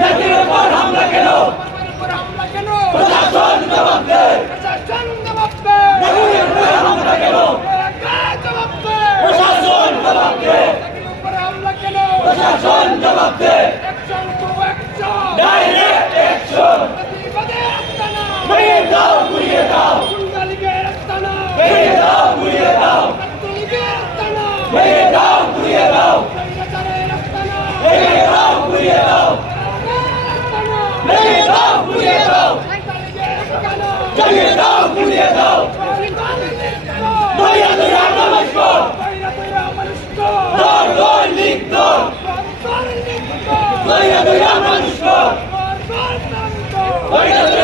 জাতির উপর হামলা কেন? প্রশাসন জবাব দেয় জাতির উপর হামলা কেন? প্রশাসন জবাব দেয় প্রশাসন জবাব দেয় ডাইরেক্ট অ্যাকশন মেরে দাও ঘুরিয়ে দাও। মেরে দাও ঘুরিয়ে দাও। মেরে চালিয়ে দাও পুড়িয়ে দাও দয়া দয়া মানুষ কর দর দর লিখ দর দয়া দয়া মানুষ কর দয়া